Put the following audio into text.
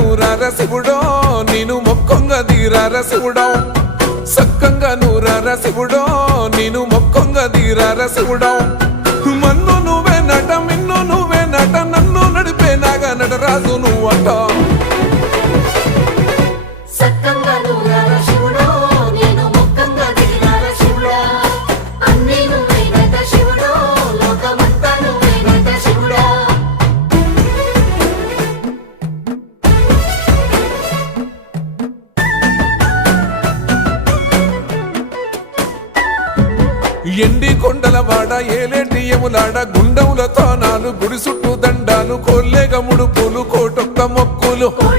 నూరార శివుడో నేను మొక్కొంగ దీరార శివుడో సక్కంగా నూరార శివుడో నేను మొక్కొంగ దీరార శివుడో మన్ను నువ్వే నట మిన్ను నువ్వే నట నన్ను నడిపే నాగ నటరాజు నువ్వంట సక్కంగా నూరార శివుడో నేను మొక్కంగా దీరార శివుడా అన్నీ నువ్వేనట శివుడో లోకమంతా నువ్వేనట శివుడా ఎండి కొండల వాడ ఏలేటి యములాడ గుండములతో నాలు గుడి చుట్టూ దండాలు కోల్లేగ ముడుపులు కోటొక్క మొక్కులు